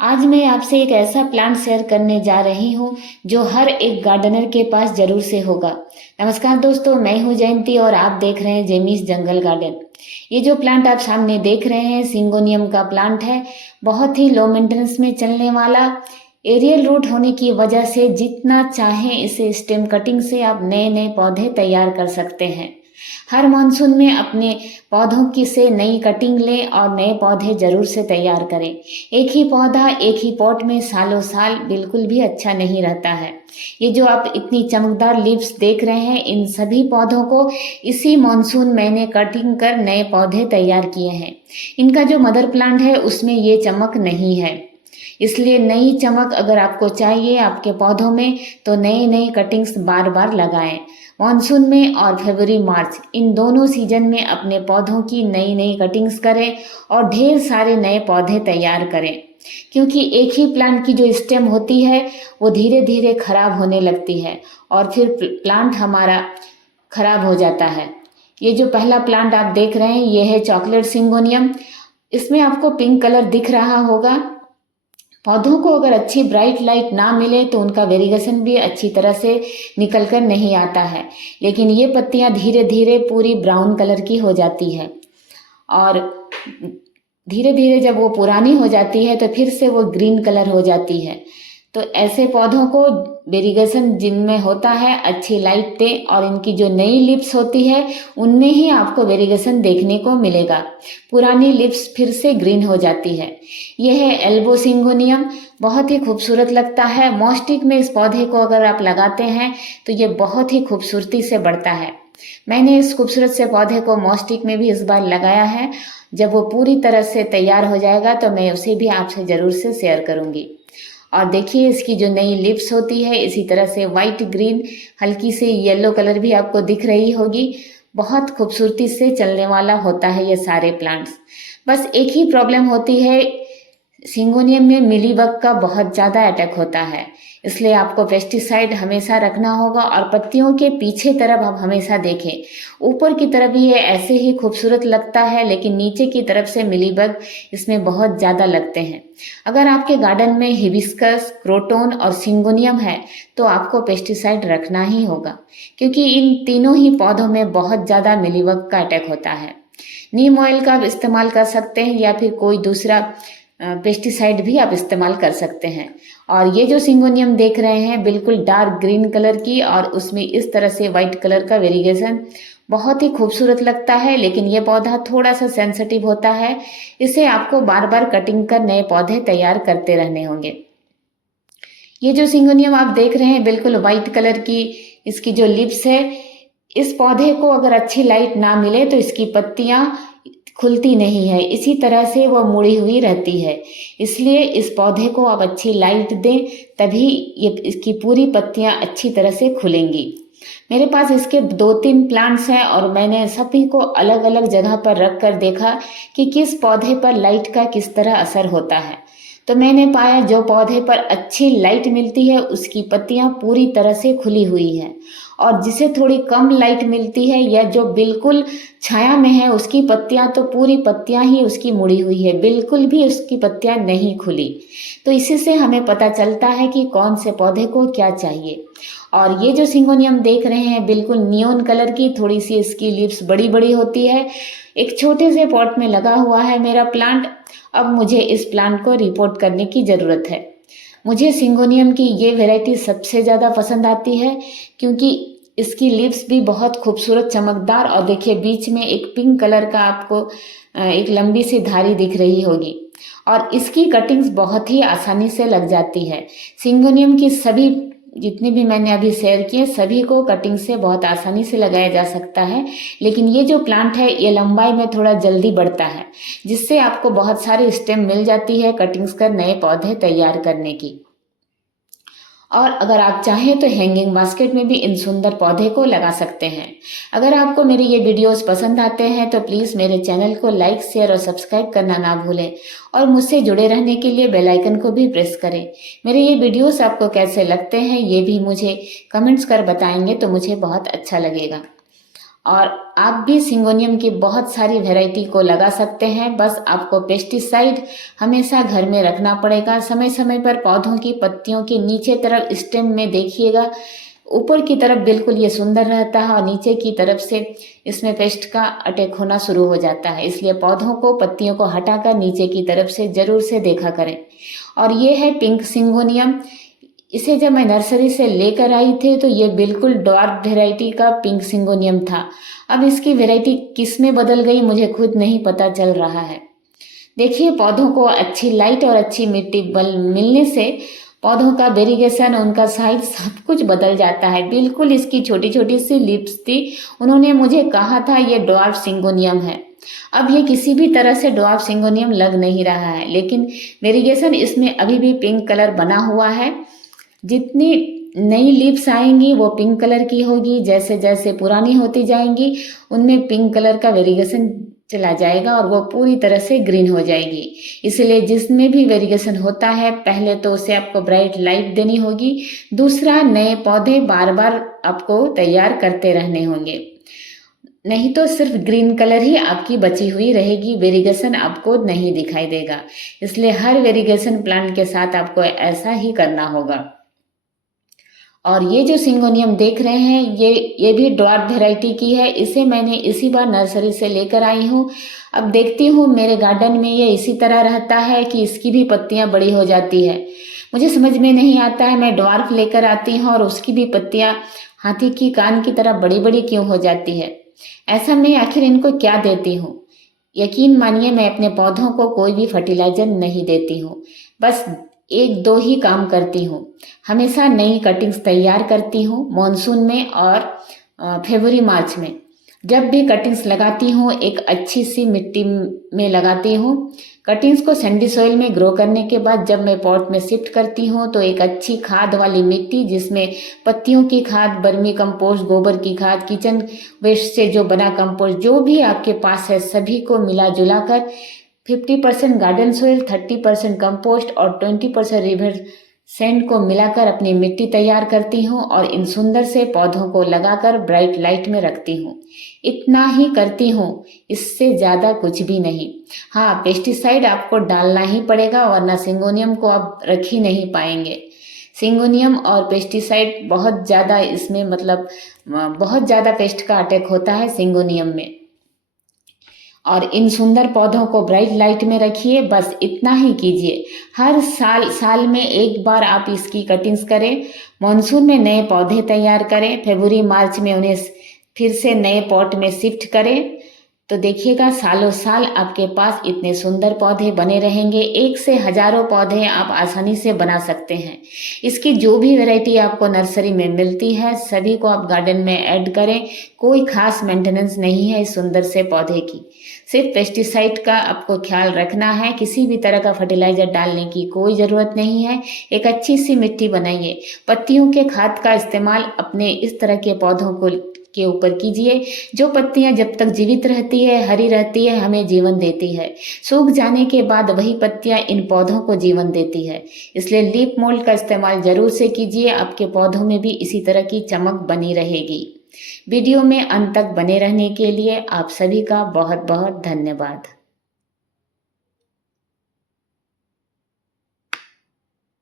आज मैं आपसे एक ऐसा प्लांट शेयर करने जा रही हूँ जो हर एक गार्डनर के पास जरूर से होगा। नमस्कार दोस्तों, मैं हूँ जयंती और आप देख रहे हैं जेमीस जंगल गार्डन। ये जो प्लांट आप सामने देख रहे हैं सिंगोनियम का प्लांट है। बहुत ही लो मेंटेनेंस में चलने वाला, एरियल रूट होने की वजह से जितना चाहें इसे स्टेम कटिंग से आप नए नए पौधे तैयार कर सकते हैं। हर मानसून में अपने पौधों की से नई कटिंग लें और नए पौधे जरूर से तैयार करें। एक ही पौधा एक ही पॉट में सालों साल बिल्कुल भी अच्छा नहीं रहता है। ये जो आप इतनी चमकदार लीव्स देख रहे हैं, इन सभी पौधों को इसी मानसून मैंने कटिंग कर नए पौधे तैयार किए हैं। इनका जो मदर प्लांट है उसमें ये चमक नहीं है, इसलिए नई चमक अगर आपको चाहिए आपके पौधों में तो नई नई कटिंग्स बार बार लगाएं। मानसून में और फरवरी मार्च इन दोनों सीजन में अपने पौधों की नई नई कटिंग्स करें और ढेर सारे नए पौधे तैयार करें, क्योंकि एक ही प्लांट की जो स्टेम होती है वो धीरे धीरे खराब होने लगती है और फिर प्लांट हमारा खराब हो जाता है। ये जो पहला प्लांट आप देख रहे हैं ये है चॉकलेट सिंगोनियम। इसमें आपको पिंक कलर दिख रहा होगा। पौधों को अगर अच्छी ब्राइट लाइट ना मिले तो उनका वेरिगेशन भी अच्छी तरह से निकल कर नहीं आता है, लेकिन ये पत्तियां धीरे धीरे पूरी ब्राउन कलर की हो जाती है और धीरे धीरे जब वो पुरानी हो जाती है तो फिर से वो ग्रीन कलर हो जाती है। तो ऐसे पौधों को वेरिगेशन जिनमें होता है अच्छी लाइट दें और इनकी जो नई लिप्स होती है उनमें ही आपको वेरिगेशन देखने को मिलेगा। पुरानी लिप्स फिर से ग्रीन हो जाती है। यह है एल्बो सिंगोनियम, बहुत ही खूबसूरत लगता है। मॉस्टिक में इस पौधे को अगर आप लगाते हैं तो ये बहुत ही खूबसूरती से बढ़ता है। मैंने इस खूबसूरत से पौधे को मॉस्टिक में भी इस बार लगाया है। जब वो पूरी तरह से तैयार हो जाएगा तो मैं उसे भी आपसे ज़रूर से शेयर करूँगी। और देखिए इसकी जो नई लिप्स होती है इसी तरह से वाइट ग्रीन हल्की सी येलो कलर भी आपको दिख रही होगी। बहुत खूबसूरती से चलने वाला होता है ये सारे प्लांट्स। बस एक ही प्रॉब्लम होती है, सिंगोनियम में मिलीबग का बहुत ज़्यादा अटैक होता है, इसलिए आपको पेस्टिसाइड हमेशा रखना होगा। और पत्तियों के पीछे तरफ आप हमेशा देखें, ऊपर की तरफ ये ऐसे ही खूबसूरत लगता है लेकिन नीचे की तरफ से मिलीबग इसमें बहुत ज़्यादा लगते हैं। अगर आपके गार्डन में हिबिस्कस, क्रोटोन और सिंगोनियम है तो आपको पेस्टिसाइड रखना ही होगा, क्योंकि इन तीनों ही पौधों में बहुत ज़्यादा मिलीबग का अटैक होता है। नीम ऑयल का आप इस्तेमाल कर सकते हैं या फिर कोई दूसरा पेस्टिसाइड भी आप इस्तेमाल कर सकते हैं। और ये जो सिंगोनियम देख रहे हैं बिल्कुल डार्क ग्रीन कलर की और उसमें इस तरह से वाइट कलर का वेरिगेशन बहुत ही खूबसूरत लगता है, लेकिन ये पौधा थोड़ा सा सेंसिटिव होता है। इसे आपको बार बार कटिंग कर नए पौधे तैयार करते रहने होंगे। ये जो सिंगोनियम आप देख रहे हैं बिल्कुल वाइट कलर की इसकी जो लिप्स है, इस पौधे को अगर अच्छी लाइट ना मिले तो इसकी पत्तियां खुलती नहीं है, इसी तरह से वो मुड़ी हुई रहती है। इसलिए इस पौधे को आप अच्छी लाइट दें, तभी ये इसकी पूरी पत्तियां अच्छी तरह से खुलेंगी। मेरे पास इसके 2-3 प्लांट्स हैं और मैंने सभी को अलग अलग जगह पर रख कर देखा कि किस पौधे पर लाइट का किस तरह असर होता है। तो मैंने पाया जो पौधे पर अच्छी लाइट मिलती है उसकी पत्तियां पूरी तरह से खुली हुई हैं, और जिसे थोड़ी कम लाइट मिलती है या जो बिल्कुल छाया में है उसकी पत्तियां तो पूरी पत्तियां ही उसकी मुड़ी हुई है, बिल्कुल भी उसकी पत्तियां नहीं खुली। तो इसी से हमें पता चलता है कि कौन से पौधे को क्या चाहिए। और ये जो सिंगोनियम देख रहे हैं बिल्कुल नियोन कलर की, थोड़ी सी इसकी लीव्स बड़ी बड़ी होती है। एक छोटे से पॉट में लगा हुआ है मेरा प्लांट। अब मुझे इस प्लांट को रिपोर्ट करने की ज़रूरत है। मुझे सिंगोनियम की ये वैरायटी सबसे ज़्यादा पसंद आती है, क्योंकि इसकी लीव्स भी बहुत खूबसूरत चमकदार, और देखिए बीच में एक पिंक कलर का आपको एक लंबी सी धारी दिख रही होगी, और इसकी कटिंग्स बहुत ही आसानी से लग जाती है। सिंगोनियम की सभी जितनी भी मैंने अभी शेयर किए सभी को कटिंग से बहुत आसानी से लगाया जा सकता है, लेकिन ये जो प्लांट है ये लंबाई में थोड़ा जल्दी बढ़ता है, जिससे आपको बहुत सारी स्टेम मिल जाती है कटिंग्स कर नए पौधे तैयार करने की। और अगर आप चाहें तो हैंगिंग बास्केट में भी इन सुंदर पौधे को लगा सकते हैं। अगर आपको मेरे ये वीडियोस पसंद आते हैं तो प्लीज़ मेरे चैनल को लाइक, शेयर और सब्सक्राइब करना ना भूलें, और मुझसे जुड़े रहने के लिए बेल आइकन को भी प्रेस करें। मेरे ये वीडियोस आपको कैसे लगते हैं ये भी मुझे कमेंट्स कर बताएंगे तो मुझे बहुत अच्छा लगेगा। और आप भी सिंगोनियम की बहुत सारी वैरायटी को लगा सकते हैं। बस आपको पेस्टिसाइड हमेशा घर में रखना पड़ेगा। समय समय पर पौधों की पत्तियों के नीचे तरफ स्टेम में देखिएगा, ऊपर की तरफ बिल्कुल ये सुंदर रहता है और नीचे की तरफ से इसमें पेस्ट का अटैक होना शुरू हो जाता है। इसलिए पौधों को पत्तियों को हटाकर नीचे की तरफ से जरूर से देखा करें। और ये है पिंक सिंगोनियम। इसे जब मैं नर्सरी से लेकर आई थी तो ये बिल्कुल डॉर्फ वैरायटी का पिंक सिंगोनियम था। अब इसकी वैरायटी किस में बदल गई मुझे खुद नहीं पता चल रहा है। देखिए, पौधों को अच्छी लाइट और अच्छी मिट्टी मिलने से पौधों का वेरिगेशन, उनका साइज सब कुछ बदल जाता है। बिल्कुल इसकी छोटी छोटी सी लिप्स थी। उन्होंने मुझे कहा था ये डॉर्फ सिंगोनियम है। अब ये किसी भी तरह से डॉर्फ सिंगोनियम लग नहीं रहा है, लेकिन वेरिगेशन इसमें अभी भी पिंक कलर बना हुआ है। जितनी नई लीव्स आएंगी वो पिंक कलर की होगी, जैसे जैसे पुरानी होती जाएंगी उनमें पिंक कलर का वेरिगेशन चला जाएगा और वो पूरी तरह से ग्रीन हो जाएगी। इसलिए जिसमें भी वेरिगेशन होता है पहले तो उसे आपको ब्राइट लाइट देनी होगी। दूसरा, नए पौधे बार बार आपको तैयार करते रहने होंगे, नहीं तो सिर्फ ग्रीन कलर ही आपकी बची हुई रहेगी, वेरिगेशन आपको नहीं दिखाई देगा। इसलिए हर वेरिगेशन प्लांट के साथ आपको ऐसा ही करना होगा। और ये जो सिंगोनियम देख रहे हैं ये भी डॉर्फ वैरायटी की है। इसे मैंने इसी बार नर्सरी से लेकर आई हूँ। अब देखती हूँ मेरे गार्डन में ये इसी तरह रहता है कि इसकी भी पत्तियाँ बड़ी हो जाती है। मुझे समझ में नहीं आता है, मैं डॉर्फ लेकर आती हूँ और उसकी भी पत्तियाँ हाथी की कान की तरह बड़ी बड़ी क्यों हो जाती है। ऐसा मैं आखिर इनको क्या देती हूँ। यकीन मानिए, मैं अपने पौधों को कोई भी फर्टिलाइजर नहीं देती हूँ। बस एक दो ही काम करती हूँ। हमेशा नई कटिंग्स तैयार करती हूँ मॉनसून में और फरवरी मार्च में। जब भी कटिंग्स लगाती हूँ एक अच्छी सी मिट्टी में लगाती हूँ। कटिंग्स को सैंडी सॉइल में ग्रो करने के बाद जब मैं पॉट में शिफ्ट करती हूँ तो एक अच्छी खाद वाली मिट्टी, जिसमें पत्तियों की खाद, वर्मी कंपोस्ट, गोबर की खाद, किचन वेस्ट से जो बना कंपोस्ट, जो भी आपके पास है सभी को मिला जुला कर 50% गार्डन सोइल, 30% कंपोस्ट और 20% रिवर सैंड को मिलाकर अपनी मिट्टी तैयार करती हूँ और इन सुंदर से पौधों को लगाकर ब्राइट लाइट में रखती हूँ। इतना ही करती हूँ, इससे ज़्यादा कुछ भी नहीं। हाँ, पेस्टिसाइड आपको डालना ही पड़ेगा, वरना सिंगोनियम को आप रख ही नहीं पाएंगे। सिंगोनियम और पेस्टिसाइड बहुत ज़्यादा इसमें बहुत ज़्यादा पेस्ट का अटैक होता है सिंगोनियम में। और इन सुंदर पौधों को ब्राइट लाइट में रखिए, बस इतना ही कीजिए। हर साल में एक बार आप इसकी कटिंग्स करें। मॉनसून में नए पौधे तैयार करें, फरवरी मार्च में उन्हें फिर से नए पॉट में शिफ्ट करें, तो देखिएगा सालों साल आपके पास इतने सुंदर पौधे बने रहेंगे। एक से हजारों पौधे आप आसानी से बना सकते हैं। इसकी जो भी वैरायटी आपको नर्सरी में मिलती है सभी को आप गार्डन में ऐड करें। कोई खास मेंटेनेंस नहीं है इस सुंदर से पौधे की। सिर्फ पेस्टिसाइड का आपको ख्याल रखना है, किसी भी तरह का फर्टिलाइजर डालने की कोई ज़रूरत नहीं है। एक अच्छी सी मिट्टी बनाइए, पत्तियों के खाद का इस्तेमाल अपने इस तरह के पौधों के ऊपर कीजिए। जो पत्तियां जब तक जीवित रहती है, हरी रहती है, हमें जीवन देती है। सूख जाने के बाद वही पत्तियां इन पौधों को जीवन देती है। इसलिए लीफ मोल्ड का इस्तेमाल जरूर से कीजिए, आपके पौधों में भी इसी तरह की चमक बनी रहेगी। वीडियो में अंत तक बने रहने के लिए आप सभी का बहुत बहुत धन्यवाद।